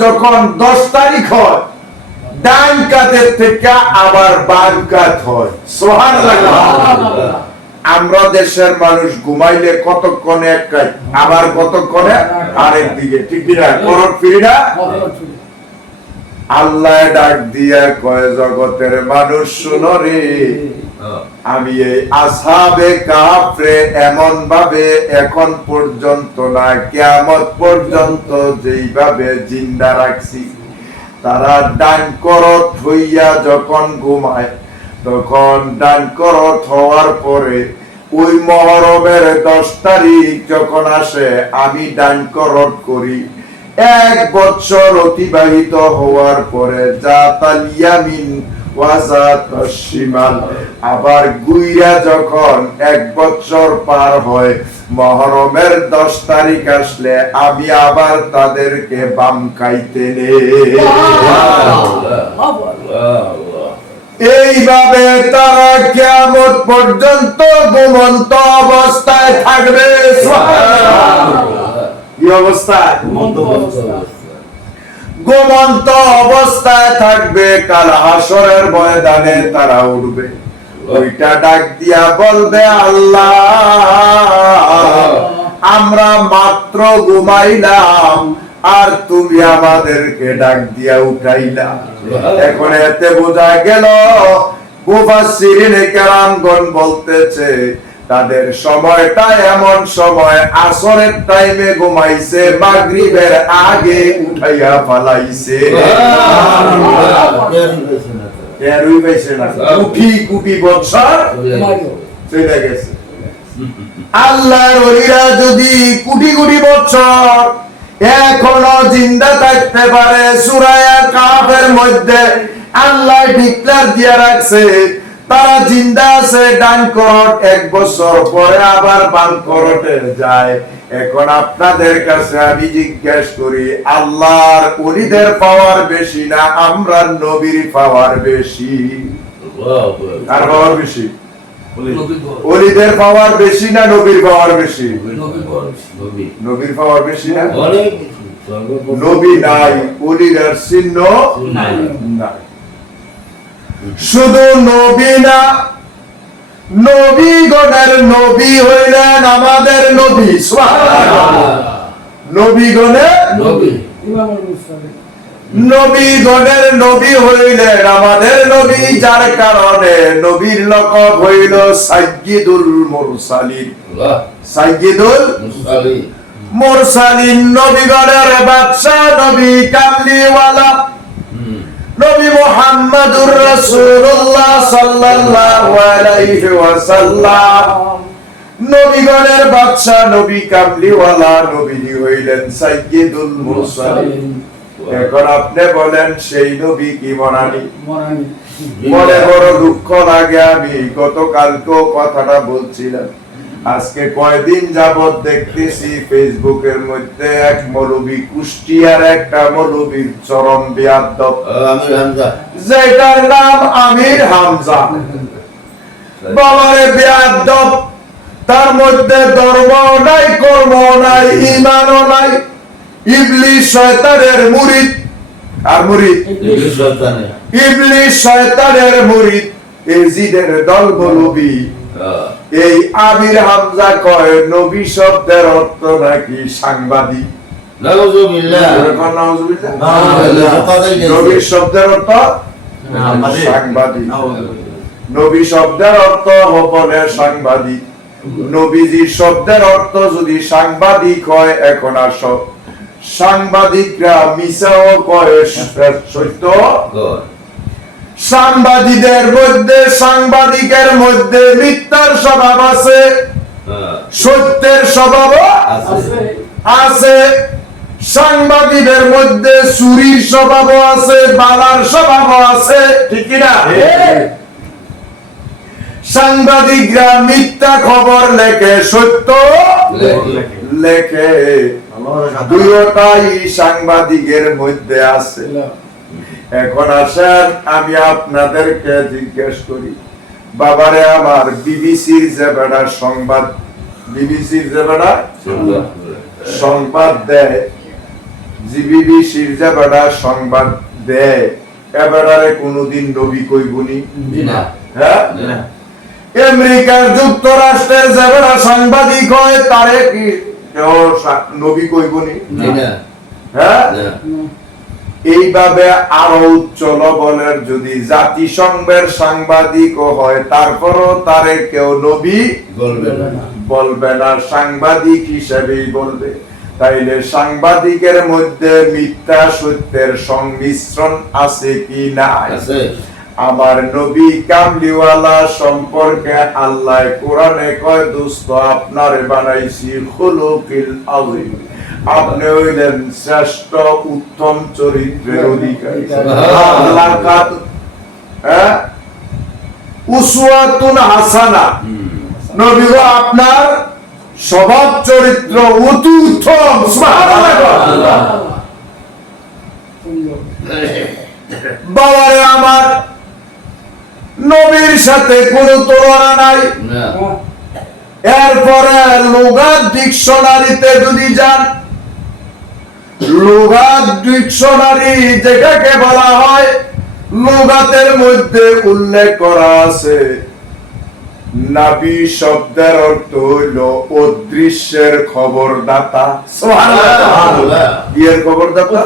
যখন দশ তারিখ হয় ডান কাতের থেকে আবার বাম কাত হয়। সোহান আমরা দেশের মানুষ ঘুমাইলে কতক্ষণে এক কাজ আবার কতক্ষণে আরেক দিকে? ঠিক না? করট ফিরিনা আল্লাহ ডাক দিয়া কয় জগতের মানুষ শুনো রে। আমি এই আসাবে কাফরে এমন ভাবে এখন পর্যন্ত না, কিয়ামত পর্যন্ত যেইভাবে জিন্দা রাখছি, তারা ডান করত হইয়া যখন ঘুমায়, তখন ডান করত হওয়ার পরে ওই মহরমের দশ তারিখ যখন আসে, আমি ডান করত করি। এক বছর অতিবাহিত হওয়ার পরে যা ইয়ামিন ওয়াজাত শিমাল আবার গুইয়া যখন এক বছর পার হয় মহরমের দশ তারিখ আসলে আমি আবার তাদেরকে বাম খাইতে এইভাবে তারা কিয়ামত পর্যন্ত ঘুমন্ত অবস্থায় থাকবে। কি অবস্থায় ঘুমন্ত অবস্থায় থাকবে কাল হাসরের ময়দানে তারা উঠবে। ওইটা ডাক দিয়া বলবে আল্লাহ আমরা মাত্র ঘুমাইলাম আর তুমি আমাদেরকে ডাক দিয়া উঠাইলা। এখন এতে বোঝা গেল কেরামগণ বলতেছে তাদের সময়টা এমন সময় আসরের টাইমে ঘুমাইছে মাগরিবের আগে উঠাইয়া ফালাইছে। টেরই পাইছে না। কোটি কোটি বছর চলে গেছে। আল্লাহর ওলিরা যদি কোটি কোটি বছর এখনও জিন্দা থাকতে পারে সুরায়া কাফের মধ্যে আল্লাহ ডিক্লার দিয়া রাখছে তারা জিন্দা আছে ডান করট এক বছর পরে আবার বাম করটে যায়। এখন আপনাদের কাছে আমি জিজ্ঞেস করি আল্লাহর অলিদের পাওয়ার বেশি না আমরা নবীর পাওয়ার বেশি? কার পাওয়ার বেশি? অলিদের পাওয়ার বেশি না নবীর পাওয়ার বেশি? নবীর পাওয়ার বেশি না? নবী নাই অলিদের চিহ্ন নাই। নাই। শুধু নবী না নবীগণের নবী হইলেন আমাদের নবী সুবহানাল্লাহ। নবীগণের নবীগণের নবী। হইলেন আমাদের নবী যার কারণে নবীর লকব হইল সাইয়্যিদুল মুরসালিন। সাইয়্যিদুল মুরসালিন। নবীগণের বাদশা নবী কামলিওয়ালা। নবী মুহাম্মদুর রাসূলুল্লাহ সাল্লাল্লাহু আলাইহি ওয়াসাল্লাম। নবীগণের বাদশা নবী কামলিওয়ালা নবীজি হইলেন সাইয়্যিদুল মুরসালিন। এখন আপনি বলেন সেই নবী কি মনানি। মনে বড় দুঃখ লাগে আমি গতকালকেও কথাটা বলছিলাম। আজকে কয়দিন যাবত দেখতেছি ফেসবুকের মধ্যে এক মৌলবী কুষ্টিয়ার একটা মৌলবীর চরম বিয়াদ্দব যেটার নাম আমির হামজা। বাবারে বেয়াদব তার মধ্যে ধর্ম নাই কর্ম নাই ইমানও নাই। ইবলিশ শয়তানের মুরিদ। আর মুরিদ? ইবলিশ শয়তানের। মুরিদ। এজিদের দল বলবি এই আমির হামজা কয় নবী শব্দের অর্থ নাকি সাংবাদিক? নবী শব্দের অর্থ? সাংবাদিক। নবী শব্দের অর্থ হবনে সাংবাদিক। নবীজি শব্দের অর্থ যদি সাংবাদিক হয় এখন আস। সাংবাদিকরা মিশাও কয় সত্য সাংবাদিকদের মধ্যে সাংবাদিকের মধ্যে মিথ্যার স্বভাব আছে। সত্যের স্বভাব আছে। সাংবাদিকের মধ্যে চুরির স্বভাব আছে বালার স্বভাব আছে। ঠিক না? সাংবাদিকরা মিথ্যা খবর লেখে সত্য লেখে। দুইটাই সাংবাদিকের মধ্যে আছে। এখন আসেন আমি আপনাদেরকে জিজ্ঞেস করি বাবারে আমার বিবিসির যে বেড়া সংবাদ বিবিসির যে বেড়া সংবাদ দেয় জিবিবি শিরজা বেড়া সংবাদ দেয় এবারে কোনোদিন নবী কইবনি? হ্যাঁ? আমেরিকার যুক্তরাষ্ট্রের যে বেড়া সাংবাদিক হয় তারে কি নবী কইবনি? হ্যাঁ? এইভাবে আরও উচ্চ লবণের যদি জাতিসংঘের সাংবাদিক হয় তারপরও তারে কেউ নবী বলবে না। বলবে না সাংবাদিক হিসেবেই বলবে। তাইলে সাংবাদিকের মধ্যে মিথ্যা সত্যের সংমিশ্রণ আছে কি না আছে। আমার নবী কামলিওয়ালা সম্পর্কে আল্লাহ কোরআনে কয় দোস্ত আপনারে বানাইছি খুলুকিল আযীম। আপনি হইলেন শ্রেষ্ঠ উত্তম চরিত্রের অধিকারী। আল্লাহ কাত হ্যাঁ? উসওয়াতুন হাসানা। নবী গো, আপনার স্বভাব চরিত্র অতি উত্তম। সুবহানাল্লাহ। বাবারে আমার নবীর সাথে কোনো তুলনা নাই। এরপরে লোগাত ডিকশনারিতে যদি যান লোগাত ডিকশনারি যেটাকে বলা হয় লোগাতের মধ্যে উল্লেখ করা আছে। নাবি শব্দের অর্থ হইল অদৃশ্যের খবরদাতা। এর খবরদাতা?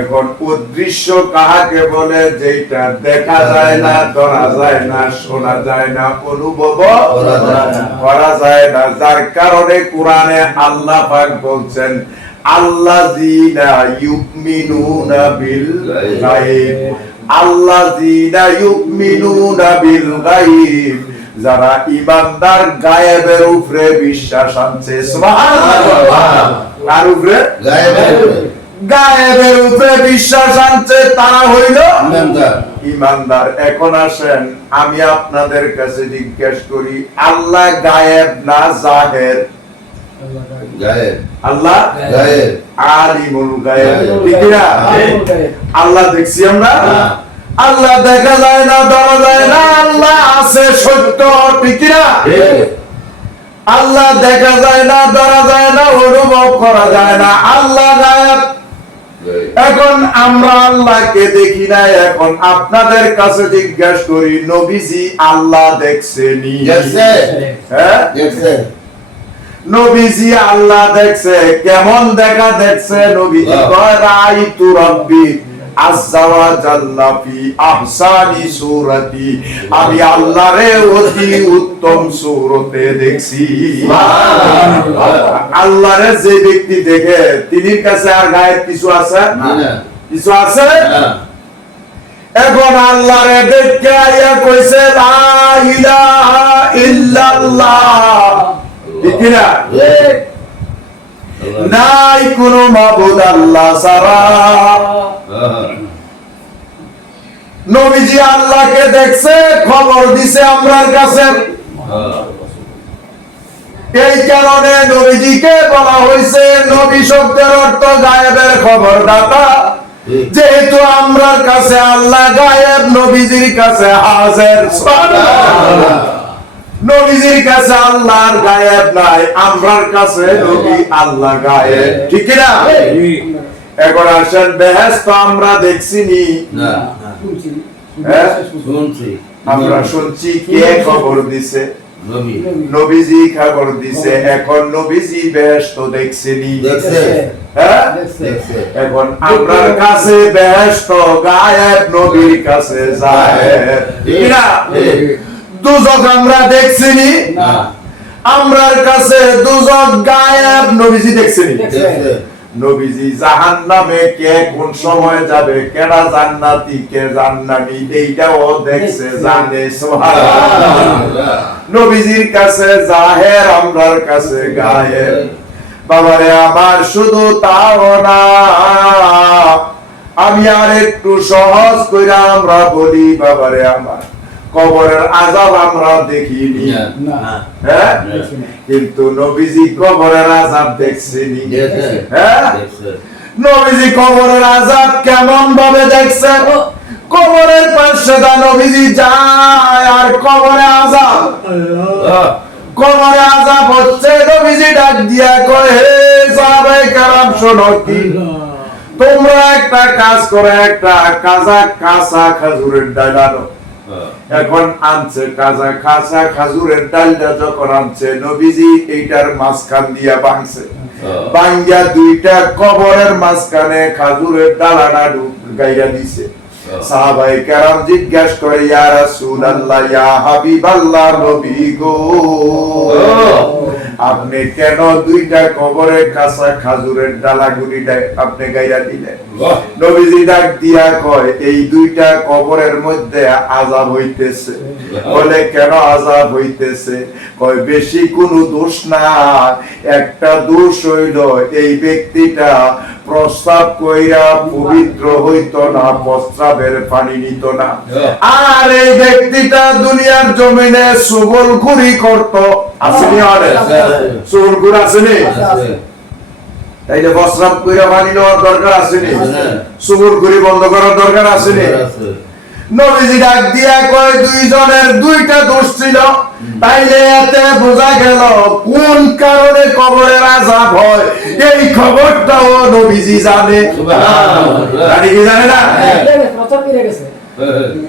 এখন অদৃশ্য কাহাকে বলে যেটা দেখা যায় না ধরা যায় না শোনা যায় না অনুভব করা যায় না। করা যায় না। যার কারণে কোরআনে আল্লাহ পাক বলছেন আল্লাযীনা ইউমিনুনা বিল গায়ব আল্লাযীনা ইউমিনুনা বিল গায়ব যারা ইমানদার গায়েবের উপরে বিশ্বাস আনছে কার উপরে? গায়েবের উপরে। বিশ্বাস আনছে তারা হইল ইমানদার এখন আসেন আমি আপনাদের কাছে জিজ্ঞেস করি আল্লাহ গায়েব না জাহের? আল্লাহ আলিমুল গায়েব। গায়েব। ঠিক না আল্লাহ দেখছি আমরা। আল্লাহ দেখা যায় না ধরা যায় না আল্লাহ আছে সত্য ঠিক না আল্লাহ দেখা যায় না ধরা যায় না অনুভব করা যায় না। আল্লাহ গায়েব। এখন আমরা আল্লাহকে দেখি না এখন আপনাদের কাছে জিজ্ঞাসা করি নবীজি আল্লাহ দেখছেনি। দেখছে হ্যাঁ? দেখছে নবীজি আল্লাহ দেখছে কেমন দেখা দেখছে নবীজি। কয় রাইতু রাব্বি আমি আল্লাহরে অতি উত্তম সূরতে দেখছি। আল্লাহরে যে ব্যক্তি দেখে তিনির কাছে আর গায়ের কিছু আছে? কিছু আছে? এখন আল্লাহরে দেখে আইয়া কইছে লা ইলাহা ইল্লাল্লাহ। ঠিক কি না ঠিক। নাই কোনো মাবুদ আল্লাহ আহা। নবীজি আল্লাহকে দেখছে খবর দিছে আমরার কাছে। এই কারণে নবীজিকে বলা হয়েছে নবী শব্দের অর্থ গায়েবের খবর দাতা যেহেতু আমরার কাছে আল্লাহ গায়েব নবীজির কাছে হাজির। সুবহানাল্লাহ। নবীজির কাছে আল্লাহর গায়েব নাই আমরার কাছে নবী আল্লাহ গায়েব। ঠিক না এখন আসেন বেহেস্ত আমরা দেখছিনি। না। হ্যাঁ? আমরা শুনছি কে খবর দিছে? নবী নবীজি খবর দিছে। এখন নবীজি দেখছিনি। দেখছে? হ্যাঁ? এখন আমরার কাছে বেহেস্ত গায়েব নবীর কাছে জাহের ঠিক না। দুজক আমরা দেখছিনি? না। আমরার কাছে দুজক গায়েব নবীজি দেখছিনি? দেখছে। নবীজি জাহান নামে কে কোন সময় যাবে? কেডা জান্নাতি কে জান্নাতি এইটাও দেখছে জানে সুবহানাল্লাহ। নবীজির কাছে জাহের আমরার কাছে গায়েব। বাবারে আমার শুধু তাও না আমি আর একটু সহজ কইরা আমরা বলি বাবারে আমার। কবরের আজাব আমরা দেখিনি। না। হ্যাঁ? কিন্তু নবীজি কবরের আজাব দেখছিনি। দেখছে হ্যাঁ? নবীজি কবরের আজাব কেমন ভাবে দেখছে কবরের পাশে দা নবীজি যায় আর কবরে আজাব কবরে আজাব হচ্ছে নবীজি ডাক দিয়া কয় হে সাহাবায়ে কারাম শোনো কি? তোমরা একটা কাজ করে একটা কাজা কাঁচা খাজুরের ডাল আনো। এখন আনছে কাঁচা কাঁচা খাজুরের ডালটা যখন আনছে নবীজি এইটার মাঝখান দিয়া বাংছে বাঙ্গিয়া দুইটা কবরের মাঝখানে খাজুরের ডালাটা গাইয়া দিছে। সাহাবাই কারাম জিজ্ঞাসা করে ইয়া রাসূলুল্লাহ ইয়া হাবিবাল্লাহ নবী গো। আপনি কেন দুইটা কবরের কাঁচা খাজুরের ডালাগুলি আপনি গাইয়া দিলেন। নবীজি ডাক দিয়া কয় এই দুইটা কবরের মধ্যে আজাব হইতেছে। বলে কেন আজাব হইতেছে? কয় বেশি কোনো দোষ না একটা দোষ হইল এই ব্যক্তিটা প্রস্রাব কইরা পবিত্র হইতো না প্রস্রাবের পানি নিত না। আর এই ব্যক্তিটা দুনিয়ার জমিনে সুগল ঘুরি করত। আসেনি অনেক সুগল ঘুর আসেনি? তাইলে প্রস্রাব কইরা পানি নেওয়ার দরকার আসেনি? সুগল ঘুরি বন্ধ করার দরকার আসেনি? নবীজি ডাক দিয়া কয় দুইজনের দুইটা দোষ ছিল। তাইলে এতে বোঝা গেল কোন কারণে কবরের আজাব হয়। এই খবরটাও নবীজি জানে। কি জানে না? মিলে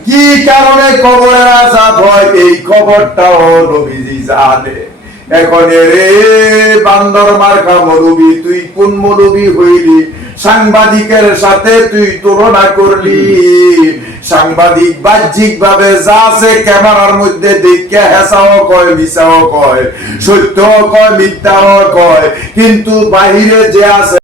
কি কারণে কবরের আজাব হয় এই খবরটাও নবীজি জানে। এখন রে বান্দর মার্কা মরুবি তুই কোন মরুবি হইলি? সাংবাদিকের সাথে তুই তুলনা করলি। সাংবাদিক বাহ্যিক ভাবে যা আছে ক্যামেরার মধ্যে দেখে হেসাও কয় মিশাও কয় সত্য কয়, মিথ্যাও কয়, কিন্তু বাহিরে যে আছে